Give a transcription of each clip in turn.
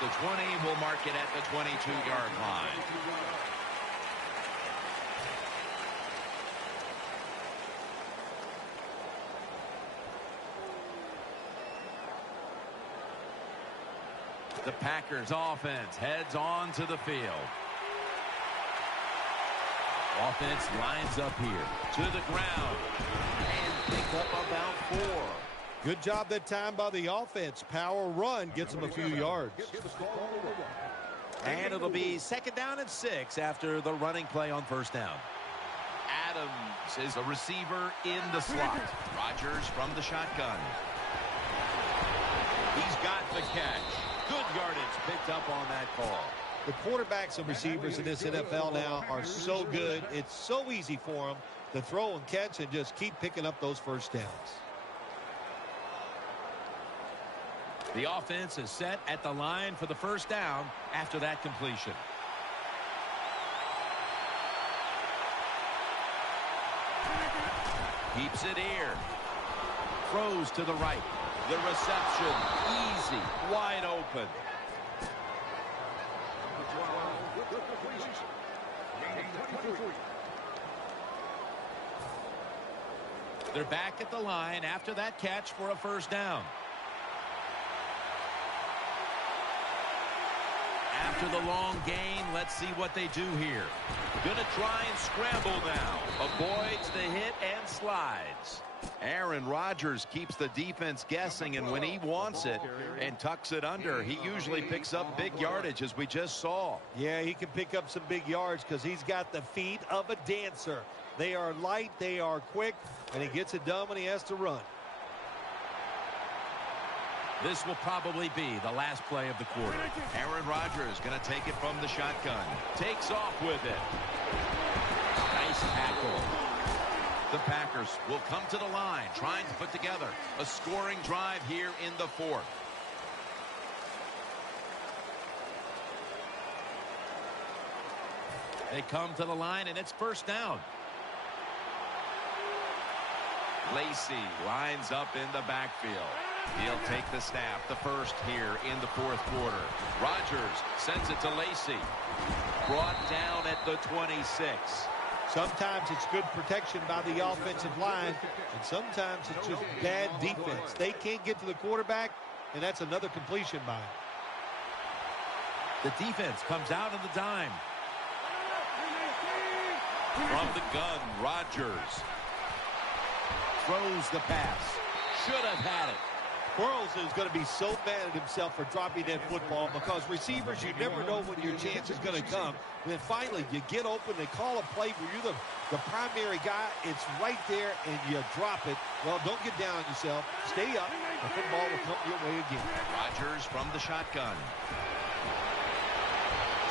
the 20. We'll mark it at the 22-yard line. The Packers offense heads on to the field. Offense lines up here to the ground and pick up about 4. Good job that time by the offense. Power run gets them a few yards. And it'll be 2nd down and 6 after the running play on 1st down. Adams is a receiver in the slot. Rodgers from the shotgun. He's got the catch. Good yardage picked up on that call. The quarterbacks and receivers in this NFL now are so good. It's so easy for them to throw and catch and just keep picking up those 1st downs. The offense is set at the line for the 1st down after that completion. Keeps it here. Throws to the right. The reception, easy, wide open. They're back at the line after that catch for a 1st down. After the long gain, let's see what they do here. Gonna try and scramble now. Avoids the hit and slides. Aaron Rodgers keeps the defense guessing, and when he wants it and tucks it under, he usually picks up big yardage, as we just saw. Yeah, he can pick up some big yards because he's got the feet of a dancer. They are light, they are quick, and he gets it done when he has to run. This will probably be the last play of the quarter. Aaron Rodgers going to take it from the shotgun. Takes off with it. Nice tackle. The Packers will come to the line, trying to put together a scoring drive here in the 4th. They come to the line, and it's 1st down. Lacey lines up in the backfield. He'll take the snap, the first here in the 4th quarter. Rodgers sends it to Lacey. Brought down at the 26. Sometimes it's good protection by the offensive line, and sometimes it's just bad defense. They can't get to the quarterback, and that's another completion by him. The defense comes out on the dime. From the gun, Rodgers throws the pass. Should have had it. Burrows is going to be so mad at himself for dropping that football because receivers, you never know when your chance is going to come. And then finally, you get open, they call a play where you're the primary guy. It's right there, and you drop it. Well, don't get down on yourself. Stay up. The football will come your way again. Rodgers from the shotgun.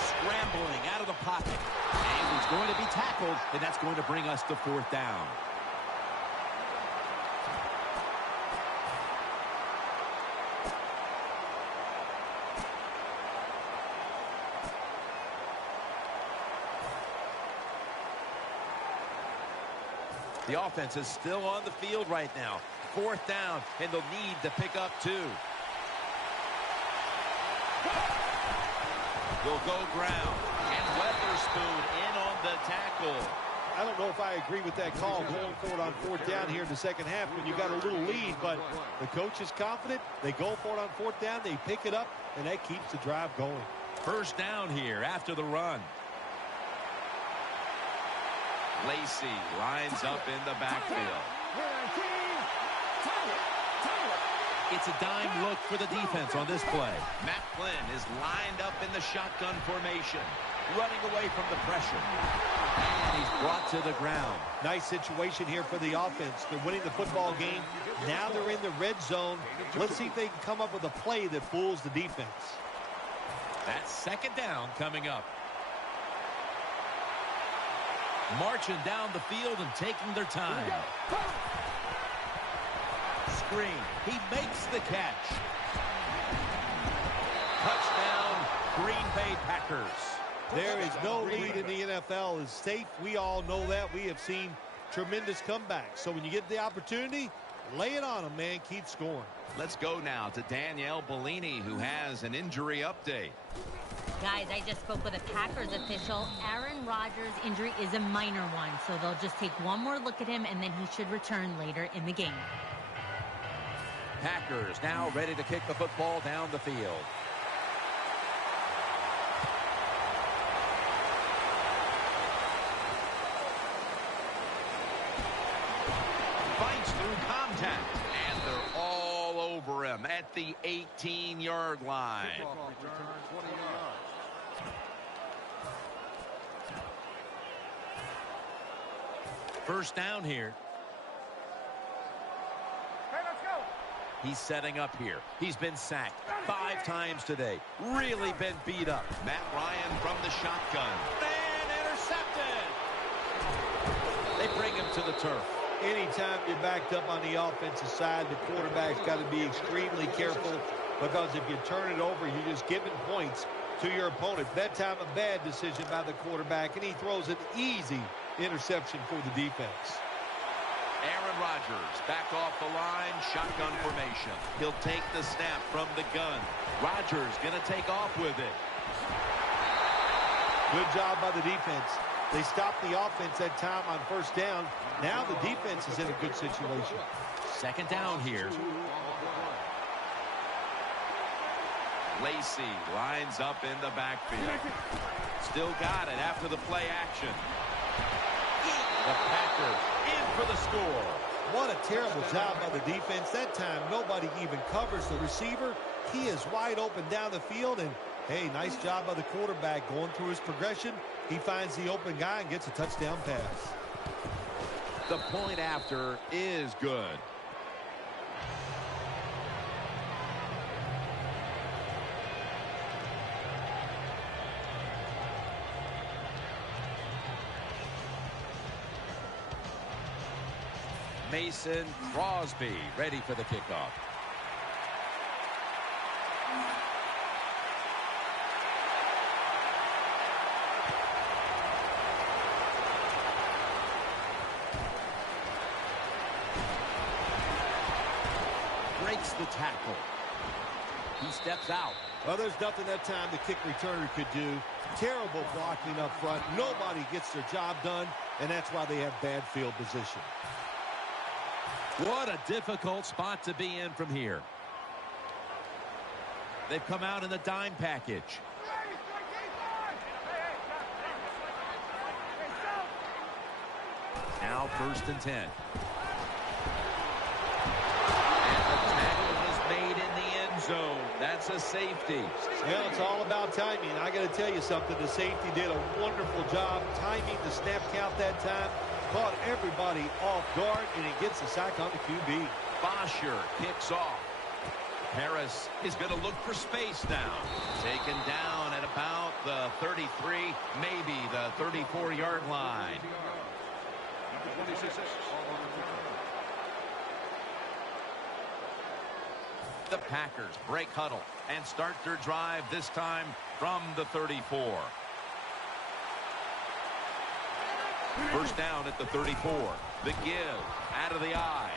Scrambling out of the pocket. And he's going to be tackled, and that's going to bring us to 4th down. The offense is still on the field right now. 4th down, and they'll need to pick up 2. They'll go ground, and Weatherspoon in on the tackle. I don't know if I agree with that call going forward on 4th down here in the 2nd half when you got a little lead, but the coach is confident. They go for it on 4th down, they pick it up, and that keeps the drive going. 1st down here after the run. Lacey lines up in the backfield. It's a dime look for the defense on this play. Matt Flynn is lined up in the shotgun formation, running away from the pressure. And he's brought to the ground. Nice situation here for the offense. They're winning the football game. Now they're in the red zone. Let's see if they can come up with a play that fools the defense. That's 2nd down coming up. Marching down the field and taking their time. Screen. He makes the catch. Touchdown, Green Bay Packers. There is no lead in the NFL is safe. We all know that. We have seen tremendous comebacks. So when you get the opportunity, Lay it on him, man. Keep scoring. Let's go now to Danielle Bellini, who has an injury update. Guys, I just spoke with a Packers official. Aaron Rodgers' injury is a minor one, so they'll just take one more look at him, and then he should return later in the game. Packers now ready to kick the football down the field. Fights through contact, and they're all over him at the 18-yard line. First down here. He's setting up here. He's been sacked 5 times today. Really been beat up. Matt Ryan from the shotgun. And intercepted. They bring him to the turf. Anytime you're backed up on the offensive side, the quarterback's got to be extremely careful, because if you turn it over, you're just giving points to your opponent. That time, a bad decision by the quarterback, and he throws an easy interception for the defense. Aaron Rodgers back off the line, shotgun formation. He'll take the snap from the gun. Rodgers going to take off with it. Good job by the defense. They stopped the offense that time on first down. Now the defense is in a good situation. Second down here. Lacy lines up in the backfield. Still got it after the play action. The Packers in for the score. What a terrible job by the defense. That time, nobody even covers the receiver. He is wide open down the field, and hey, nice job by the quarterback going through his progression. He finds the open guy and gets a touchdown pass. The point after is good. Mason Crosby ready for the kickoff. Breaks the tackle. He steps out. Well, there's nothing that time the kick returner could do. Terrible blocking up front. Nobody gets their job done, and that's why they have bad field position. What a difficult spot to be in from here. They've come out in the dime package. Now 1st and 10. And the tackle is made in the end zone. That's a safety. Well, it's all about timing. I got to tell you something. The safety did a wonderful job timing the snap count that time. Caught everybody off guard, and he gets the sack on the QB. Bosher kicks off. Harris is going to look for space now. Taken down at about the 33, maybe the 34-yard line. The Packers break huddle and start their drive, this time from the 34. First down at the 34. The give out of the eye.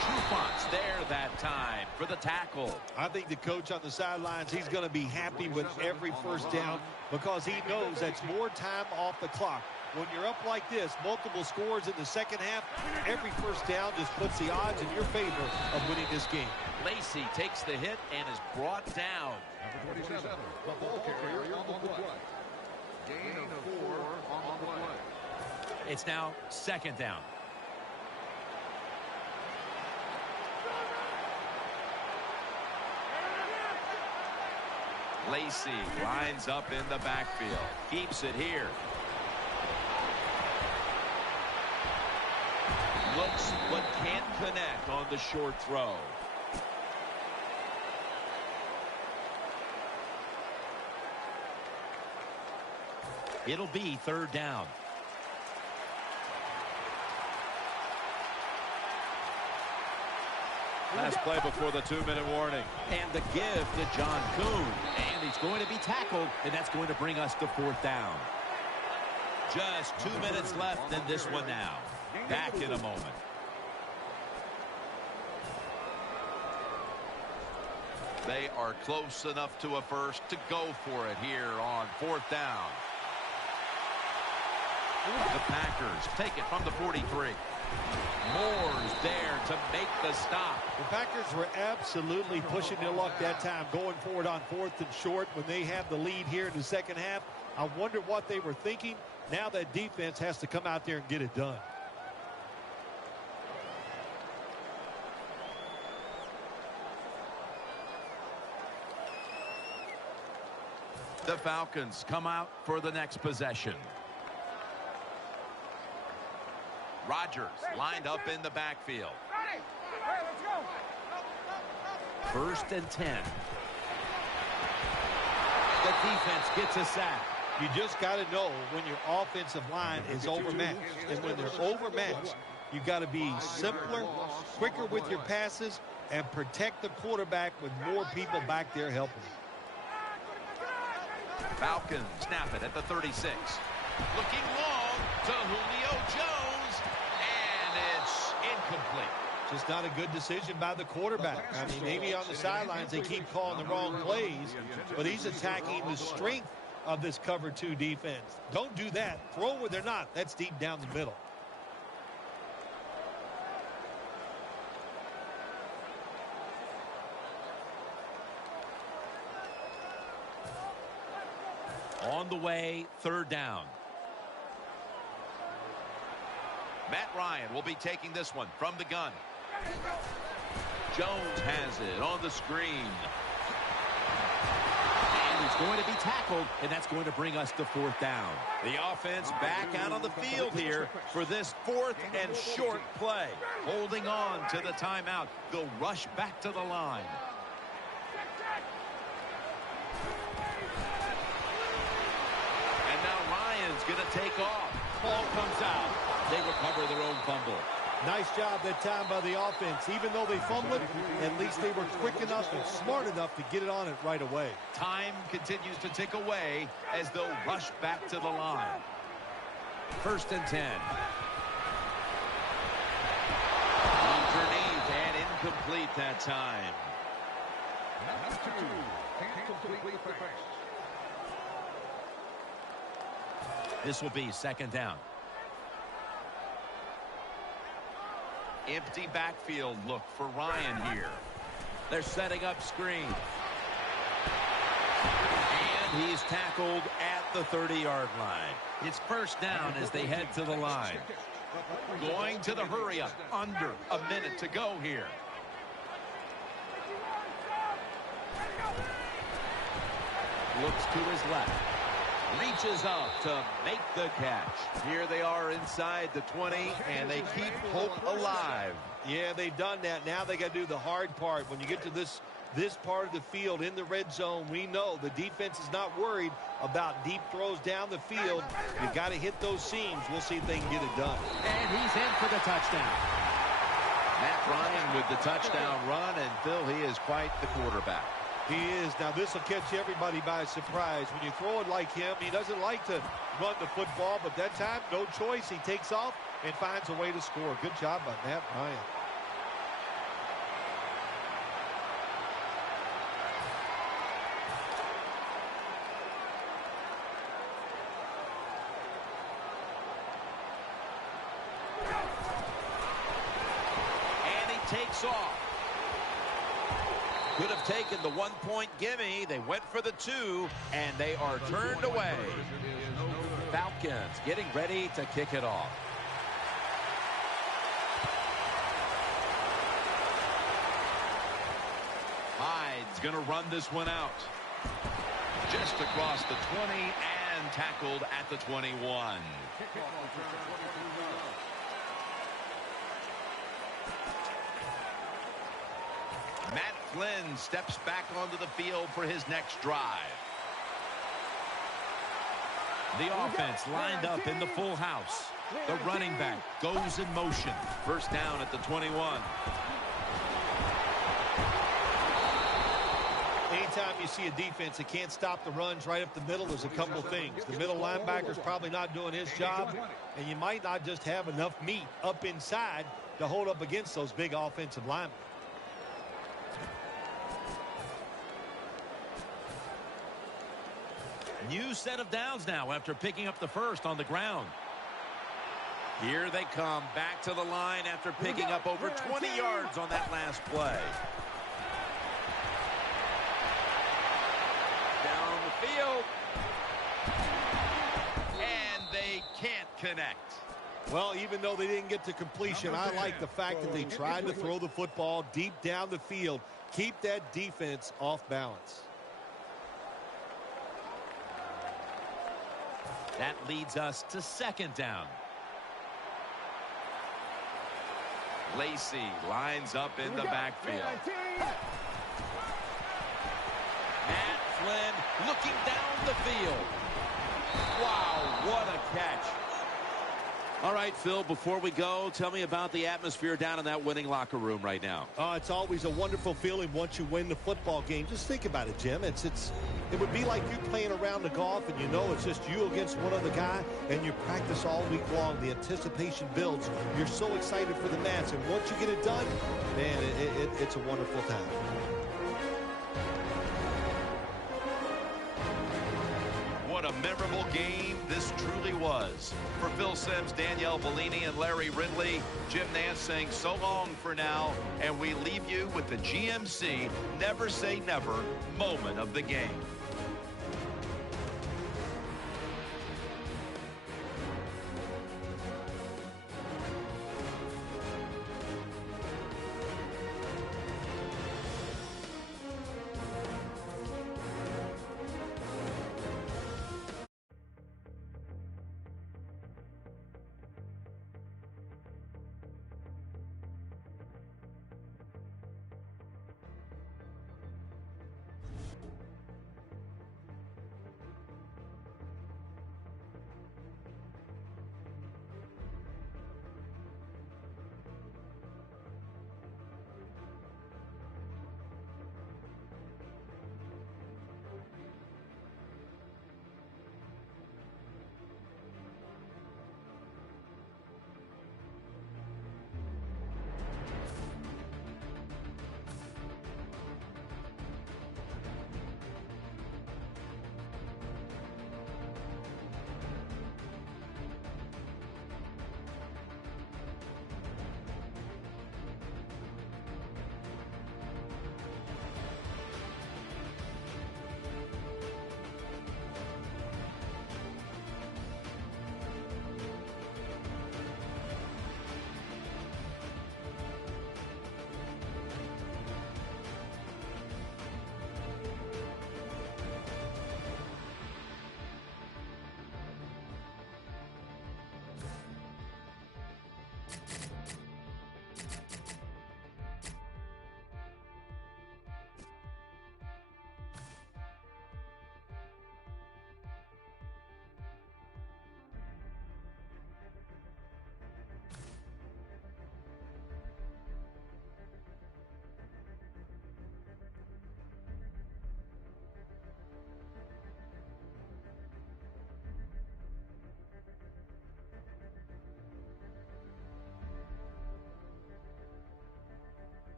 Trufont's there that time for the tackle. I think the coach on the sidelines, he's going to be happy with every first down, because he knows that's more time off the clock. When you're up like this, multiple scores in the second half, every first down just puts the odds in your favor of winning this game. Lacy takes the hit and is brought down. Number 27, the ball carrier on the play. Gain of 4 on the play. It's now 2nd down. Lacy lines up in the backfield. Keeps it here. Looks but can't connect on the short throw. It'll be 3rd down. Last play before the 2-minute warning. And the give to John Kuhn. And he's going to be tackled, and that's going to bring us to 4th down. Just 2 minutes left in this one now. Back in a moment. They are close enough to a first to go for it here on 4th down. The Packers take it from the 43. Moore's there to make the stop. The Packers were absolutely pushing their luck that time, going forward on 4th and short when they have the lead here in the second half. I wonder what they were thinking. Now that defense has to come out there and get it done. The Falcons come out for the next possession. Rodgers lined up in the backfield. 1st and 10. The defense gets a sack. You just got to know when your offensive line is overmatched. And when they're overmatched, you got to be simpler, quicker with your passes, and protect the quarterback with more people back there helping. Falcons snap it at the 36. Looking long to Julio Jones, and it's incomplete. Just not a good decision by the quarterback. I mean, maybe on the sidelines they keep calling the wrong plays, but he's attacking the strength of this cover 2 defense. Don't do that. Throw where they're not. That's deep down the middle. On the way, 3rd down. Matt Ryan will be taking this one from the gun. Jones has it on the screen. And he's going to be tackled, and that's going to bring us to 4th down. The offense back out on the field here for this 4th and short play. Holding on to the timeout. They'll rush back to the line. And now Ryan's going to take off. Ball comes out. They recover their own fumble. Nice job that time by the offense. Even though they fumbled, at least they were quick enough and smart enough to get it on it right away. Time continues to tick away as they'll rush back to the line. 1st and 10. Underneath and incomplete that time. This will be 2nd down. Empty backfield look for Ryan here. They're setting up screen. And he's tackled at the 30-yard line. It's 1st down as they head to the line. Going to the hurry up. Under a minute to go here. Looks to his left. Reaches up to make the catch. Here they are inside the 20, and they keep hope alive. Yeah, they've done that. Now they got to do the hard part. When you get to this part of the field in the red zone, we know the defense is not worried about deep throws down the field. You got to hit those seams. We'll see if they can get it done. And he's in for the touchdown. Matt Ryan with the touchdown run, and Phil, he is quite the quarterback. He is. Now, this will catch everybody by surprise. When you throw it like him, he doesn't like to run the football, but that time, no choice. He takes off and finds a way to score. Good job by Matt Ryan. And he takes off. Could have taken the 1-point gimme. They went for the 2, and they are turned away. Falcons getting ready to kick it off. Hyde's going to run this one out. Just across the 20 and tackled at the 21. Matt Flynn steps back onto the field for his next drive. The offense lined up in the full house. The running back goes in motion. 1st down at the 21. Anytime you see a defense that can't stop the runs right up the middle, there's a couple of things. The middle linebacker's probably not doing his job, and you might not just have enough meat up inside to hold up against those big offensive linemen. New set of downs now after picking up the first on the ground. Here they come back to the line after picking up over 20 yards on that last play. Down the field. And they can't connect. Well, even though they didn't get to completion, I like the fact that they tried to throw the football deep down the field. Keep that defense off balance. That leads us to second down. Lacey lines up in the backfield. Matt Flynn looking down the field. Wow, what a catch. All right, Phil, before we go, tell me about the atmosphere down in that winning locker room right now. It's always a wonderful feeling once you win the football game. Just think about it, Jim. It would be like you playing around the golf and you know it's just you against one other guy and you practice all week long. The anticipation builds. You're so excited for the match, and once you get it done, man, it's a wonderful time. What a memorable game this truly was. For Phil Simms, Danielle Bellini, and Larry Ridley, Jim Nance saying so long for now, and we leave you with the GMC Never Say Never moment of the game.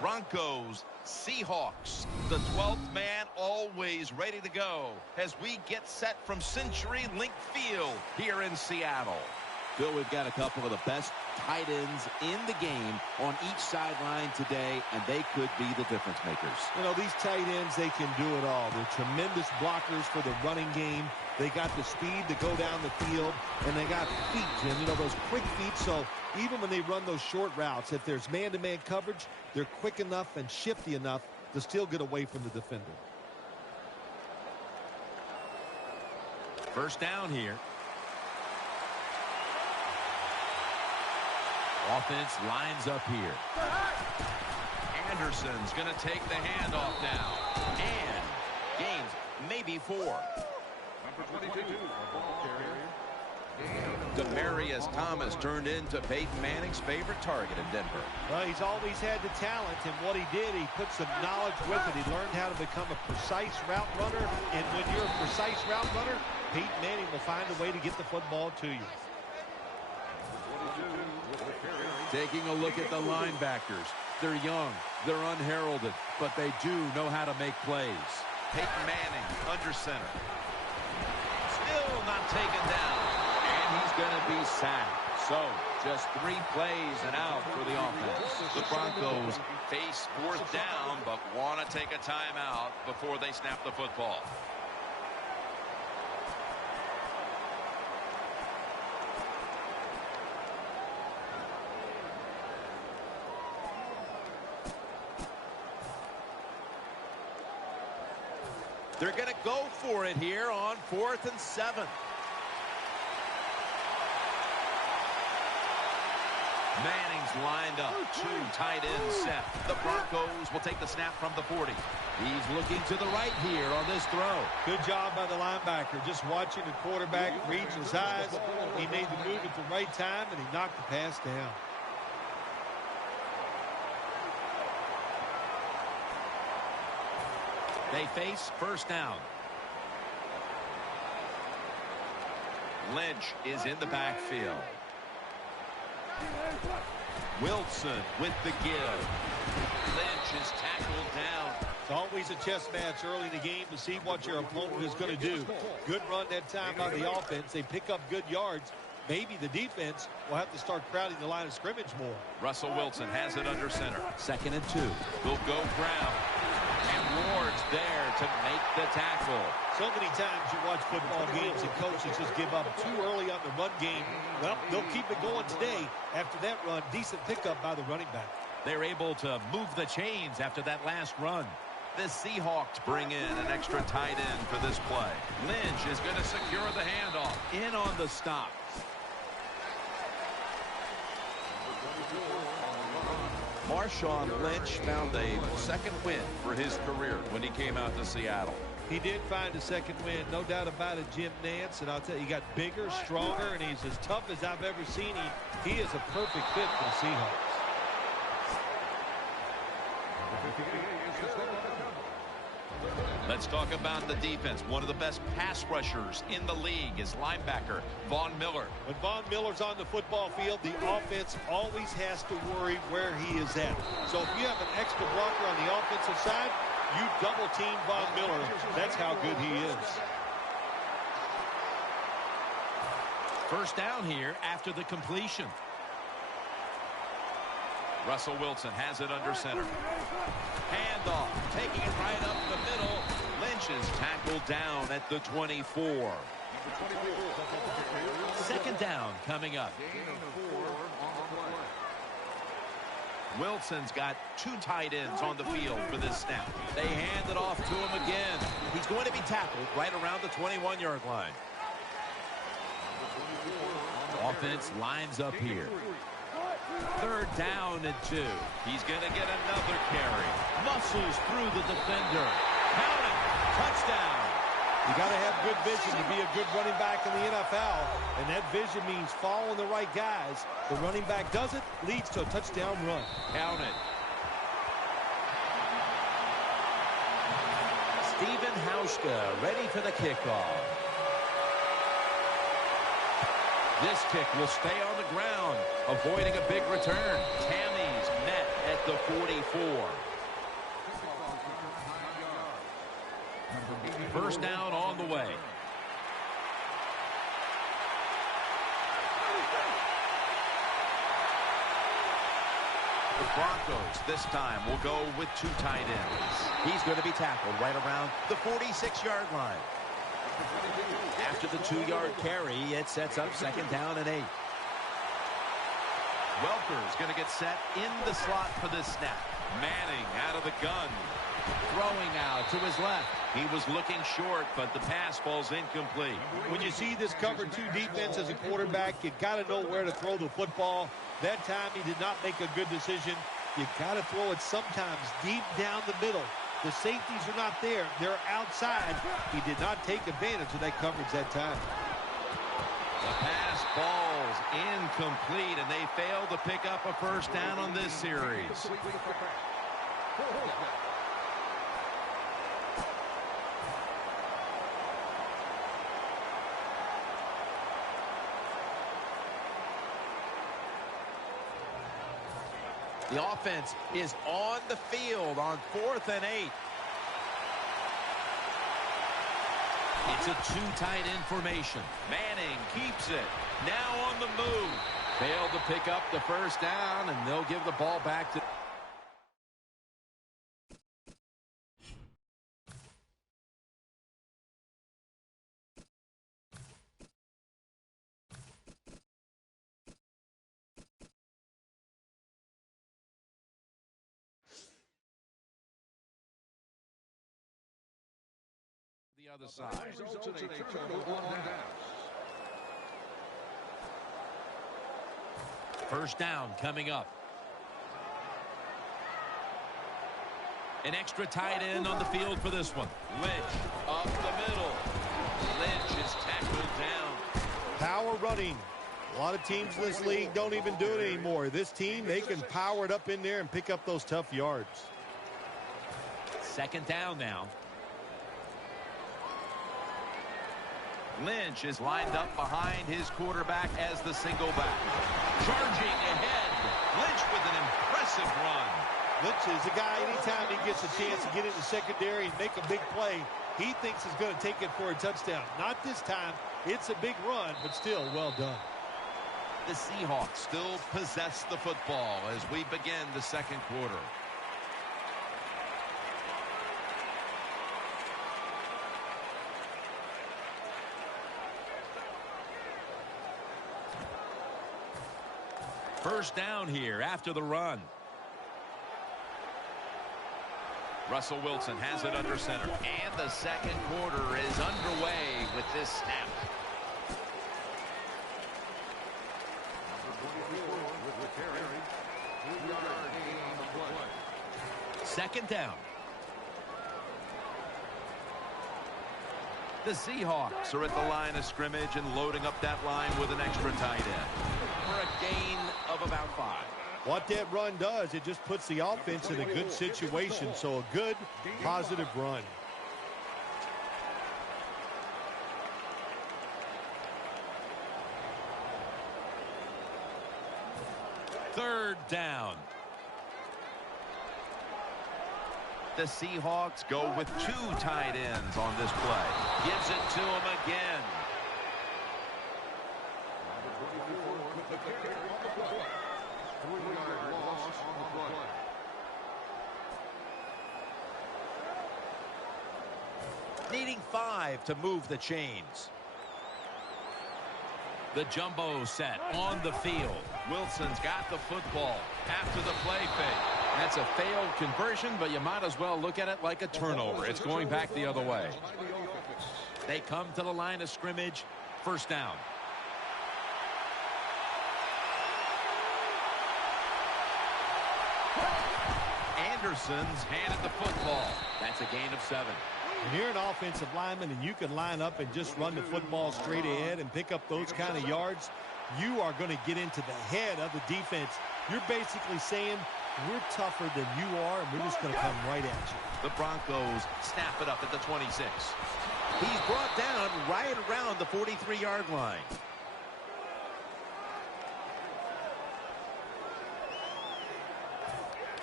Broncos, Seahawks. The 12th man always ready to go as we get set from CenturyLink Field here in Seattle. Phil, we've got a couple of the best tight ends in the game on each sideline today, and they could be the difference makers. You know, these tight ends, they can do it all. They're tremendous blockers for the running game. They got the speed to go down the field, and they got feet, Jim. You know, those quick feet, so even when they run those short routes, if there's man-to-man coverage, they're quick enough and shifty enough to still get away from the defender. First down here. Offense lines up here. Anderson's going to take the handoff now. And gains maybe 4. Number 22, the ball carrier, Demarius Thomas turned into Peyton Manning's favorite target in Denver. Well, he's always had the talent, and what he did, he put some knowledge with it. He learned how to become a precise route runner, and when you're a precise route runner, Peyton Manning will find a way to get the football to you. Taking a look at the linebackers. They're young, they're unheralded, but they do know how to make plays. Peyton Manning under center. Still not taken down. And he's going to be sacked. So, just 3 plays and out for the offense. The Broncos face 4th down, but want to take a timeout before they snap the football. They're going to go for it here on 4th and 7. Manning's lined up. 2 tight ends set. The Broncos will take the snap from the 40. He's looking to the right here on this throw. Good job by the linebacker. Just watching the quarterback, reading his eyes. He made the move at the right time, and he knocked the pass down. They face 1st down. Lynch is in the backfield. Wilson with the give. Lynch is tackled down. It's always a chess match early in the game to see what your opponent is going to do. Good run that time by the offense. They pick up good yards. Maybe the defense will have to start crowding the line of scrimmage more. Russell Wilson has it under center. 2nd and 2. Will go ground. And Ward's there to make the tackle. So many times you watch football games and coaches just give up too early on the run game. Well, they'll keep it going today. After that run, decent pickup by the running back. They're able to move the chains after that last run. The Seahawks bring in an extra tight end for this play. Lynch is going to secure the handoff. In on the stop. Marshawn Lynch found a 2nd win for his career when he came out to Seattle. He did find a 2nd win, no doubt about it, Jim Nance. And I'll tell you, he got bigger, stronger, and he's as tough as I've ever seen him. He is a perfect fit for the Seahawks. Let's talk about the defense. One of the best pass rushers in the league is linebacker Von Miller. When Von Miller's on the football field, the offense always has to worry where he is at. So if you have an extra blocker on the offensive side, you double team Von Miller. That's how good he is. 1st down here after the completion. Russell Wilson has it under center. Handoff, taking it right up the middle. Lynch is tackled down at the 24. 2nd down coming up. Wilson's got 2 tight ends on the field for this snap. They hand it off to him again. He's going to be tackled right around the 21-yard line. Offense lines up here. 3rd down and 2. He's going to get another carry. Muscles through the defender. Count it. Touchdown. You got to have good vision to be a good running back in the NFL, and that vision means following the right guys. The running back does it, leads to a touchdown run. Count it. Stephen Hauschka ready for the kickoff. This kick will stay on the ground, avoiding a big return. Tammy's met at the 44. 1st down on the way. The Broncos this time will go with 2 tight ends. He's going to be tackled right around the 46-yard line. After the 2-yard carry, it sets up 2nd down and 8. Welker's going to get set in the slot for this snap. Manning out of the gun. Throwing out to his left. He was looking short, but the pass falls incomplete. When you see this cover 2 defense as a quarterback, you got to know where to throw the football. That time he did not make a good decision. You got to throw it sometimes deep down the middle. The safeties are not there. They're outside. He did not take advantage of that coverage that time. The pass Ball's incomplete, and they fail to pick up a first down on this series. The offense is on the field on 4th and 8. It's a two-tight end formation. Manning keeps it. Now on the move. Failed to pick up the first down, and they'll give the ball back to... the other side. First down coming up. An extra tight end on the field for this one. Lynch up the middle. Lynch is tackled down. Power running. A lot of teams in this league don't even do it anymore. This team, they can power it up in there and pick up those tough yards. Second down now. Lynch is lined up behind his quarterback as the single back. Charging ahead. Lynch with an impressive run. Lynch is a guy, anytime he gets a chance to get in the secondary and make a big play, he thinks he's going to take it for a touchdown. Not this time. It's a big run, but still well done. The Seahawks still possess the football as we begin the second quarter. First down here after the run. Russell Wilson has it under center. And the second quarter is underway with this snap. Second down. The Seahawks are at the line of scrimmage and loading up that line with an extra tight end for a gain of about 5. What that run does, it just puts the offense in a good situation. So a good, positive run. Third down. The Seahawks go with 2 tight ends on this play. Gives it to him again. Needing 5 to move the chains. The jumbo set on the field. Wilson's got the football after the play fake. That's a failed conversion, but you might as well look at it like a turnover. It's going back the other way. They come to the line of scrimmage. First down. Anderson's handed the football. That's a gain of 7. When you're an offensive lineman and you can line up and just run the football straight ahead and pick up those kind of yards, you are going to get into the head of the defense. You're basically saying, we're tougher than you are, and we're just going to come right at you. The Broncos snap it up at the 26. He's brought down right around the 43-yard line.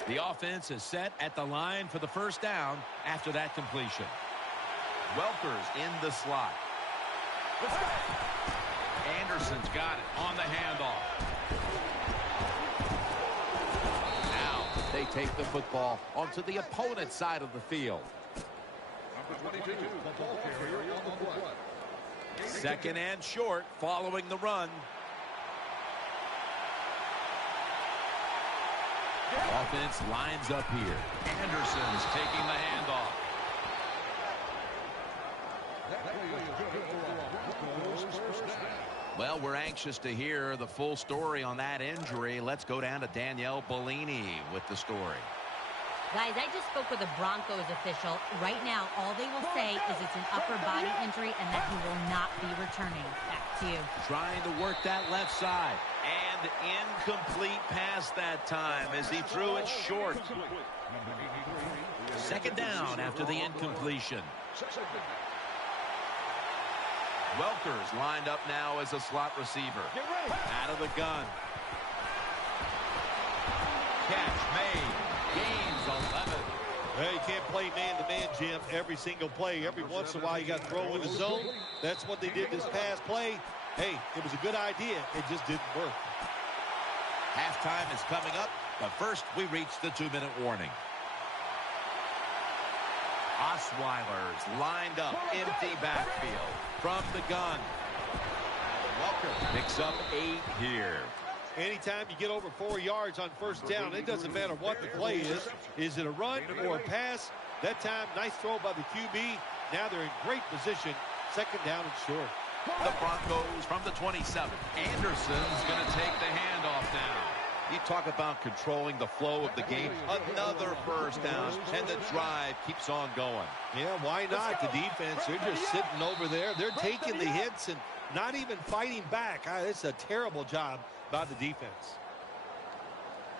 The offense is set at the line for the first down after that completion. Welker's in the slot. Anderson's got it on the handoff. Now they take the football onto the opponent's side of the field. Second and short following the run. Offense lines up here. Anderson's taking the handoff. Well, we're anxious to hear the full story on that injury. Let's go down to Danielle Bellini with the story. Guys, I just spoke with a Broncos official. Right now, all they will say is it's an upper body injury and that he will not be returning. Back to you. Trying to work that left side. And incomplete pass that time as he threw it short. Second down after the incompletion. Welker's lined up now as a slot receiver. Out of the gun. Catch made. Gains 11. Well, you can't play man-to-man, Jim, every single play. Every once in a while, you got to throw in the zone. That's what they did this past play. Hey, it was a good idea. It just didn't work. Halftime is coming up, but first we reach the 2-minute warning. Osweiler's lined up, empty backfield from the gun. Welker picks up 8 here. Anytime you get over 4 yards on first down, it doesn't matter what the play is. Is it a run or a pass? That time, nice throw by the QB. Now they're in great position. Second down and short. The Broncos from the 27. Anderson's going to take the handoff now. You talk about controlling the flow of the game. Another first down, and the drive keeps on going. Yeah, why not? The defense, they're just sitting over there. They're taking the hits and not even fighting back. It's a terrible job by the defense.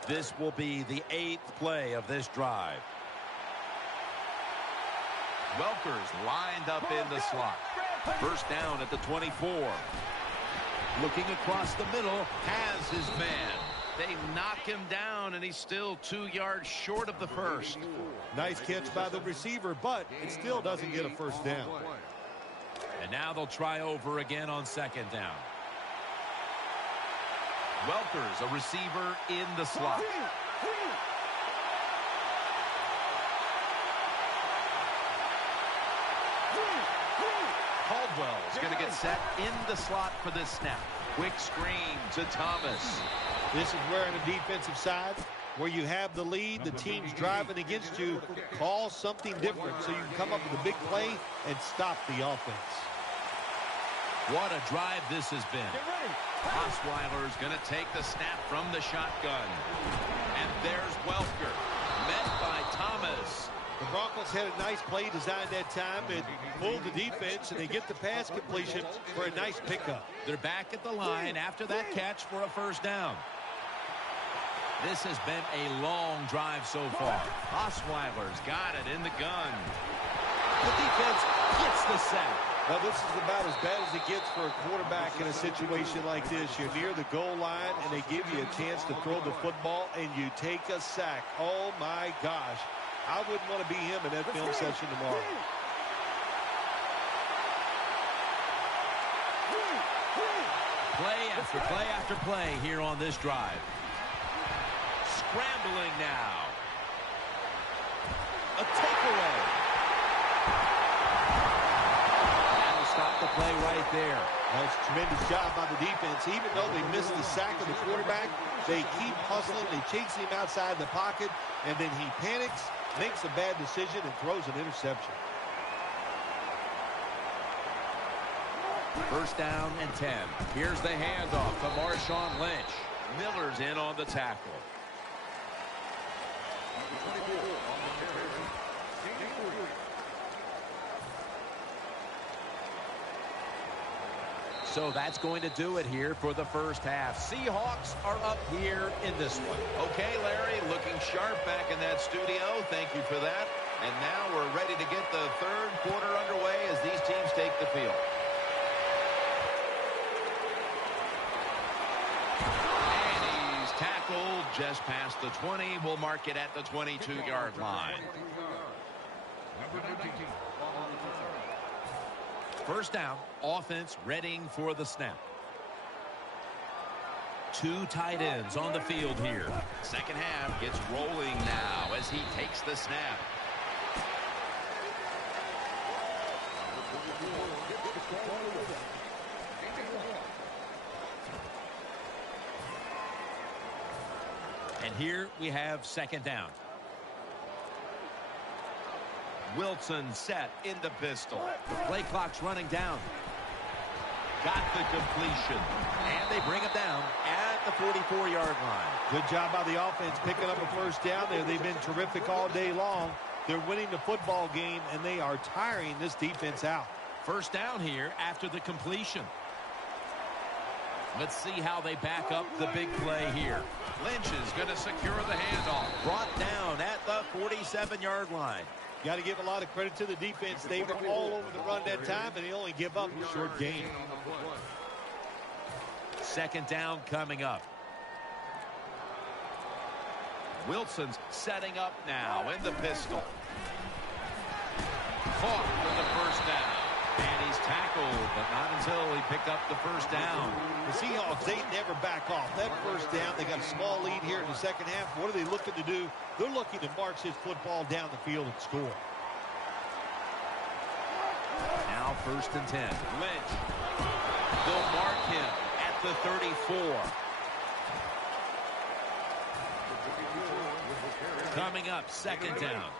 This will be the 8th play of this drive. Welker's lined up in the slot. First down at the 24. Looking across the middle, has his man. They knock him down, and he's still 2 yards short of the first. Nice catch by the receiver, but it still doesn't get a first down. And now they'll try over again on second down. Welker's a receiver in the slot. Caldwell's going to get set in the slot for this snap. Quick screen to Thomas. This is where on the defensive side, where you have the lead, the team's driving against you, call something different so you can come up with a big play and stop the offense. What a drive this has been. Osweiler's going to take the snap from the shotgun. And there's Welker, met by Thomas. The Broncos had a nice play design that time and pulled the defense, and they get the pass completion for a nice pickup. They're back at the line after that catch for a first down. This has been a long drive so far. Osweiler's got it in the gun. The defense gets the sack. Well, this is about as bad as it gets for a quarterback in a situation like this. You're near the goal line, and they give you a chance to throw the football, and you take a sack. Oh, my gosh. I wouldn't want to be him in that film session tomorrow. Play after play after play here on this drive. Scrambling now. A takeaway. That'll stop the play right there. That's a tremendous job by the defense. Even though they missed the sack of the quarterback, they keep hustling. They chase him outside the pocket, and then he panics, makes a bad decision, and throws an interception. First down and 10. Here's the handoff to Marshawn Lynch. Miller's in on the tackle. So that's going to do it here for the first half. Seahawks are up here in this one. Okay, Larry, looking sharp back in that studio. Thank you for that. And now we're ready to get the third quarter underway as these teams take the field. And he's tackled just past the 20. We'll mark it at the 22-yard line. First down, offense readying for the snap. 2 tight ends on the field here. Second half gets rolling now as he takes the snap. And here we have second down. Wilson set in the pistol. Play clock's running down. Got the completion. And they bring him down at the 44-yard line. Good job by the offense picking up a first down there. They've been terrific all day long. They're winning the football game, and they are tiring this defense out. First down here after the completion. Let's see how they back up the big play here. Lynch is going to secure the handoff. Brought down at the 47-yard line. Got to give a lot of credit to the defense. They were all over the run that time, and they only give up a short gain. Second down coming up. Wilson's setting up now in the pistol. Caught for the first down. And he's tackled, but not until he picked up the first down. The Seahawks, they never back off. That first down, they got a small lead here in the second half. What are they looking to do? They're looking to march this football down the field and score. Now first and 10. Lynch. They'll mark him at the 34. Coming up, second down.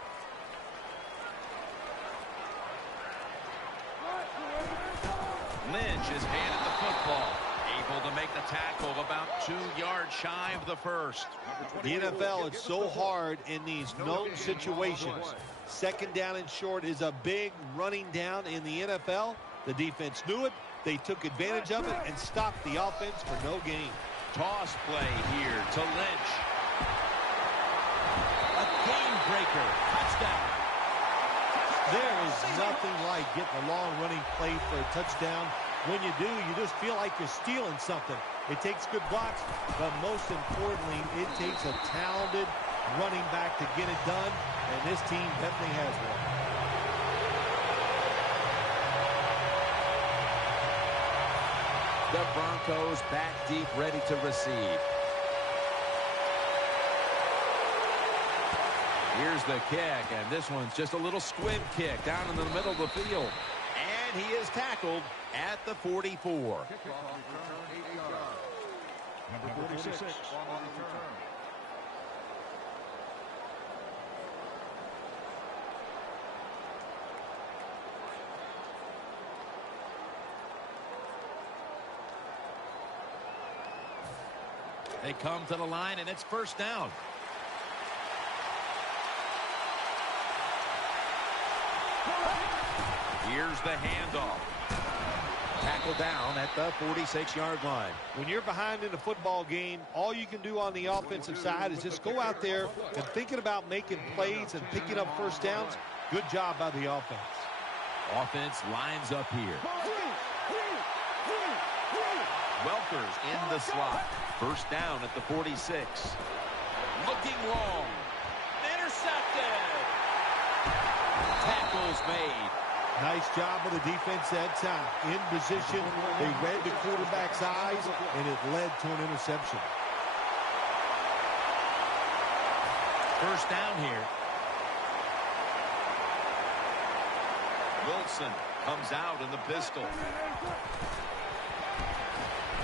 Lynch is handed the football. Able to make the tackle about 2 yards shy of the first. The NFL, it's so hard in these known situations. Second down and short is a big running down in the NFL. The defense knew it. They took advantage of it and stopped the offense for no gain. Toss play here to Lynch. A game breaker. Touchdown. There is nothing like getting a long running play for a touchdown. When you do, you just feel like you're stealing something. It takes good blocks, but most importantly, it takes a talented running back to get it done, and this team definitely has one. The Broncos back deep, ready to receive. Here's the kick, and this one's just a little squib kick down in the middle of the field. And he is tackled at the 44. Number 46 on the return. They come to the line, and it's first down. Here's the handoff. Tackle down at the 46-yard line. When you're behind in a football game, all you can do on the offensive side is just go out there and thinking about making plays and picking up first downs. Good job by the offense. Offense lines up here. Welker's in the slot. First down at the 46. Looking long. Intercepted. Tackles made. Nice job of the defense that time. In position, they read the quarterback's eyes, and it led to an interception. First down here. Wilson comes out in the pistol.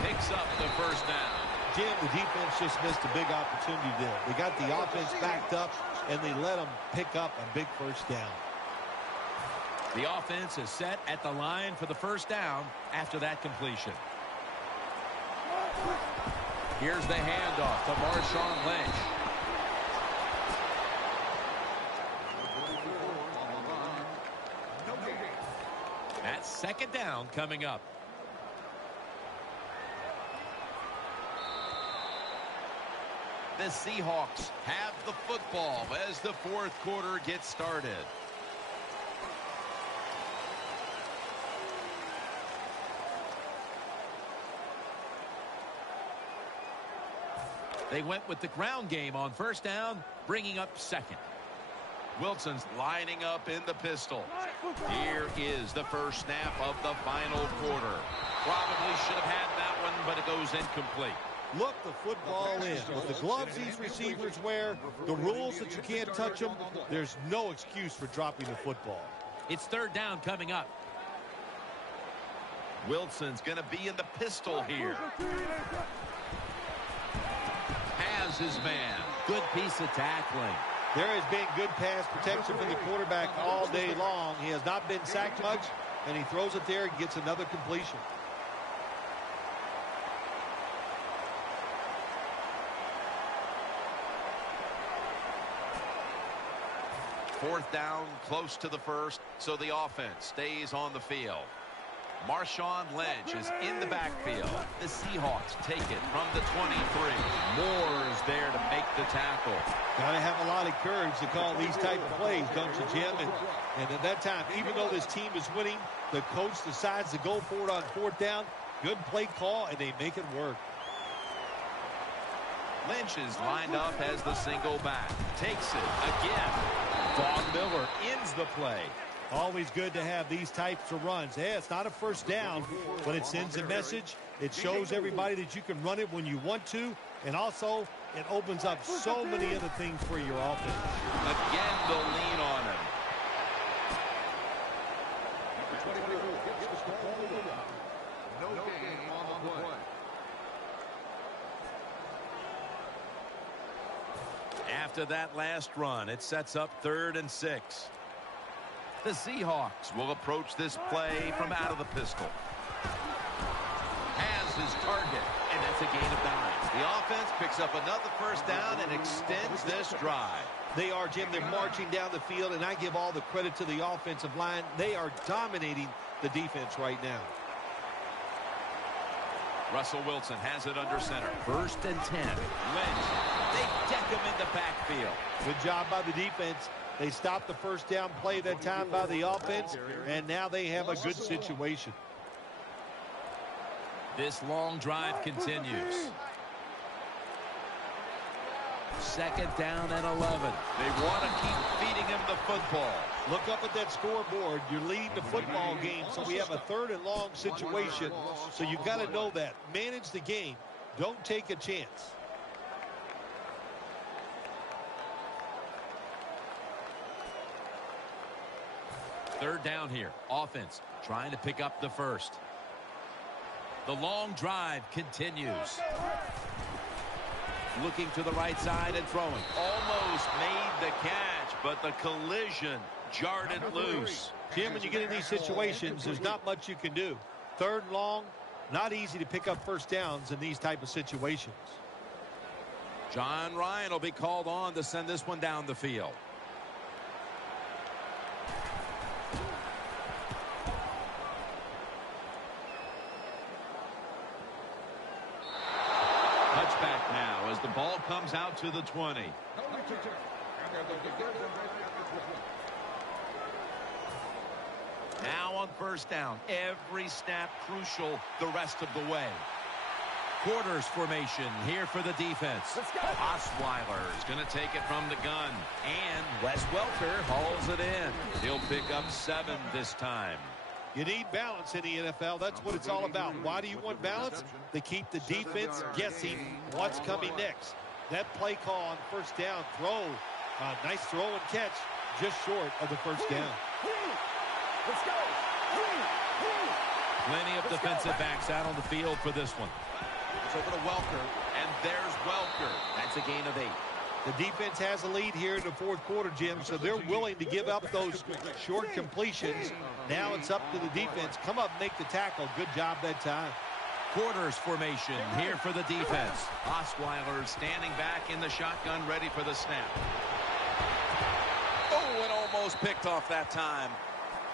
Picks up the first down. Jim, the defense just missed a big opportunity there. They got the offense backed up, and they let them pick up a big first down. The offense is set at the line for the first down after that completion. Here's the handoff to Marshawn Lynch. That's second down coming up. The Seahawks have the football as the fourth quarter gets started. They went with the ground game on first down, bringing up second. Wilson's lining up in the pistol. Here is the first snap of the final quarter. Probably should have had that one, but it goes incomplete. Look the football in. With the gloves these receivers wear, the rules that you can't touch them, there's no excuse for dropping the football. It's third down coming up. Wilson's going to be in the pistol here. Has his man. Good piece of tackling. There has been good pass protection from the quarterback all day long. He has not been sacked much, and he throws it there and gets another completion. 4th down, close to the first, so the offense stays on the field. Marshawn Lynch is in the backfield. The Seahawks take it from the 23. Moore is there to make the tackle. Got to have a lot of courage to call these type of plays, don't you, Jim? And at that time, even though this team is winning, the coach decides to go for it on 4th down. Good play call, and they make it work. Lynch is lined up as the single back. Takes it again. Vaughn Miller ends the play. Always good to have these types of runs. Yeah, it's not a first down, but it sends a message. It shows everybody that you can run it when you want to, and also it opens up so many other things for your offense. Again, they'll lean on him. No gain on the play. After that last run, it sets up 3rd and 6. The Seahawks will approach this play from out of the pistol. Has his target, and that's a gain of 9. The offense picks up another first down and extends this drive. They are, Jim. They're marching down the field, and I give all the credit to the offensive line. They are dominating the defense right now. Russell Wilson has it under center. 1st and 10. Lynch. They deck him in the backfield. Good job by the defense. They stopped the first down play that time by the offense, and now they have a good situation. This long drive continues. 2nd down and 11. They want to keep feeding him the football. Look up at that scoreboard. You're leading the football game, so we have a 3rd and long situation. So you've got to know that. Manage the game. Don't take a chance. Third down here. Offense trying to pick up the first. The long drive continues. Looking to the right side and throwing. Almost made the catch, but the collision jarred it loose. Jim, when you get in these situations, there's not much you can do. 3rd and long, not easy to pick up first downs in these type of situations. John Ryan will be called on to send this one down the field. Touchback now as the ball comes out to the 20. Now on 1st down, every snap crucial the rest of the way. Quarters formation here for the defense. Osweiler is going to take it from the gun. And Wes Welker hauls it in. He'll pick up 7 this time. You need balance in the NFL. That's what it's all about. Why do you want balance? To keep the defense guessing what's coming next. That play call on 1st down throw. Nice throw and catch just short of the 1st down. Let's go. Plenty of defensive backs out on the field for this one. It's over to Welker, and there's Welker. That's a gain of 8. The defense has a lead here in the 4th quarter, Jim, so they're willing to give up those short completions. Now it's up to the defense. Come up and make the tackle. Good job that time. Quarters formation here for the defense. Osweiler standing back in the shotgun, ready for the snap. Oh, it almost picked off that time.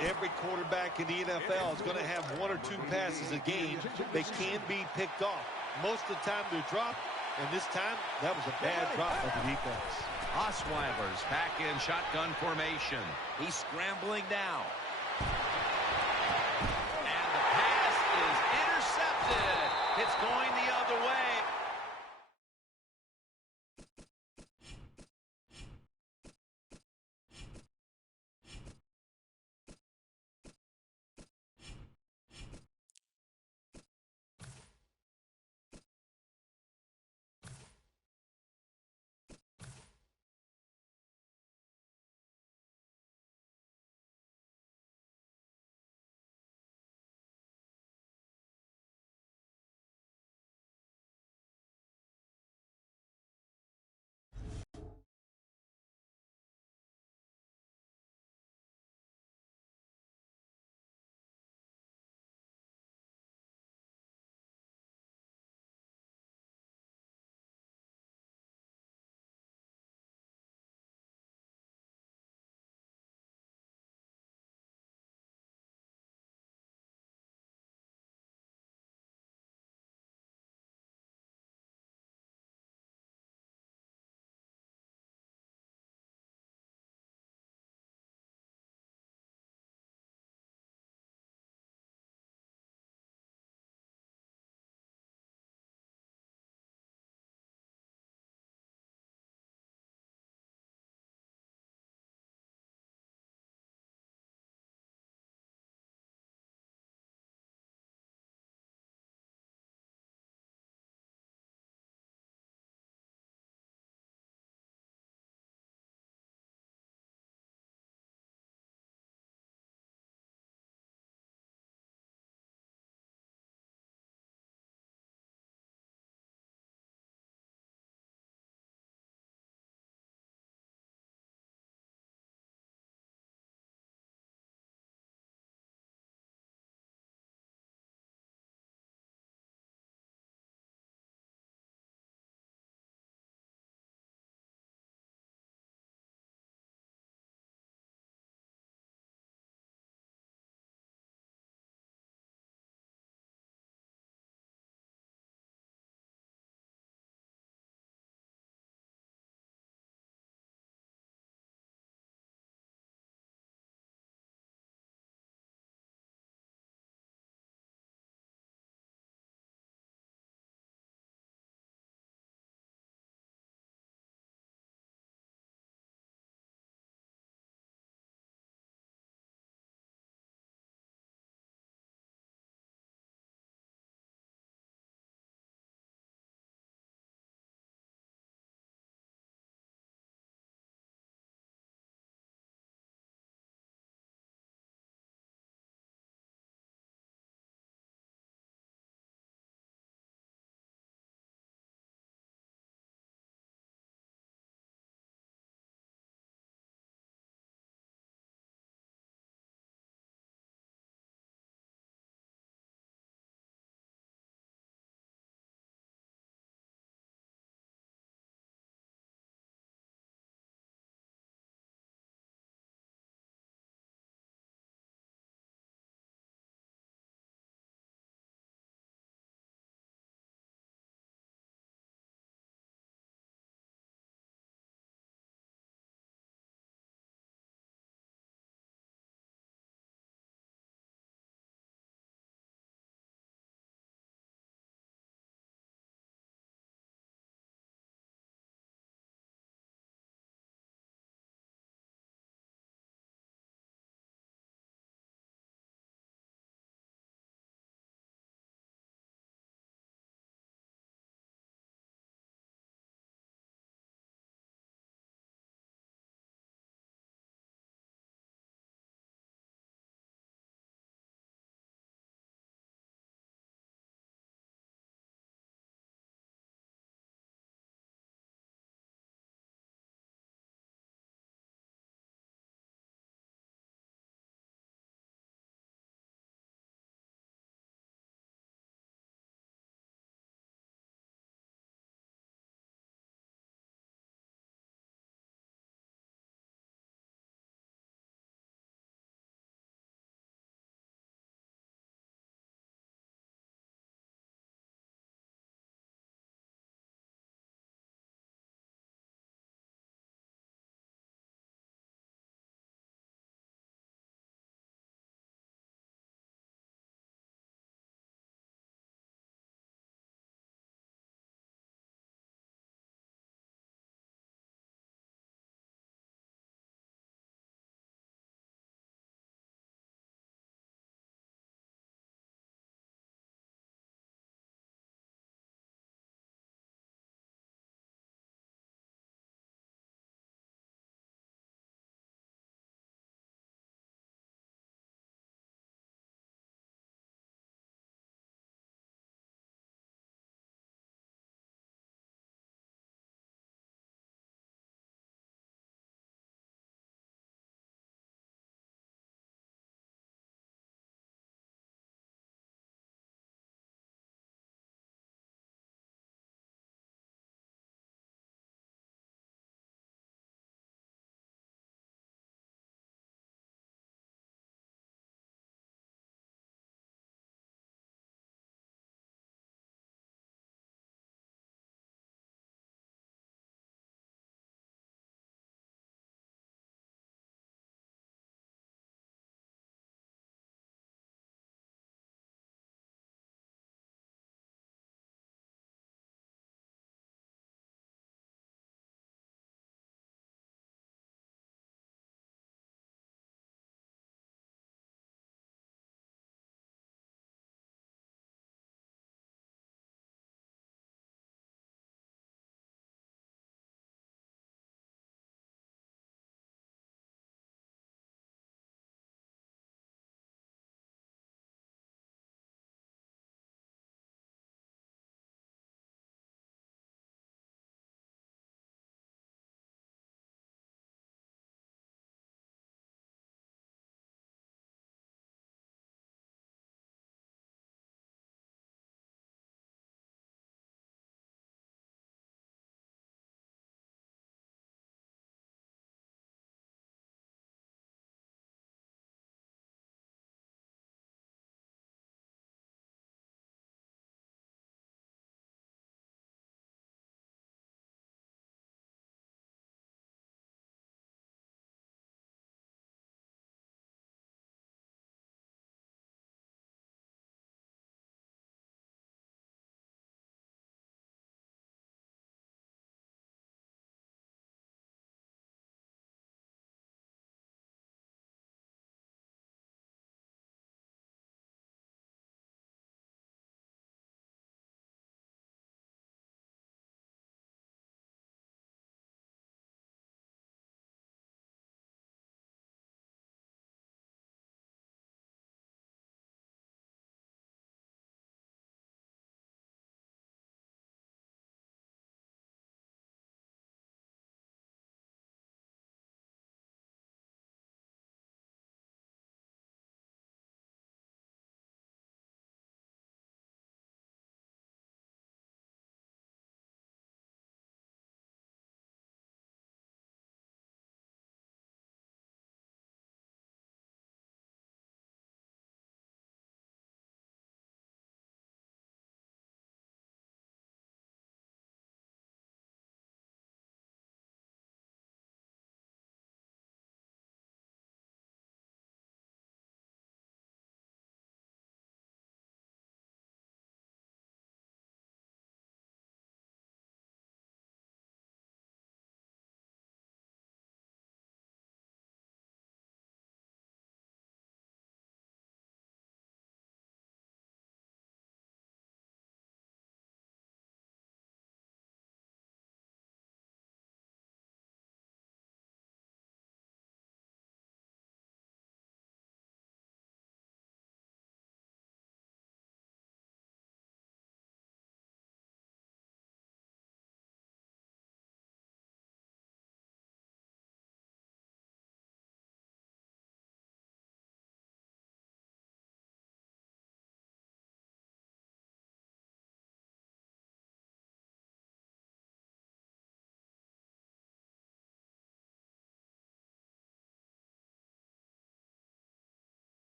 Every quarterback in the NFL is going to have 1 or 2 passes a game that can be picked off. Most of the time they're dropped, and this time that was a bad drop by the defense. Osweiler's back in shotgun formation. He's scrambling now.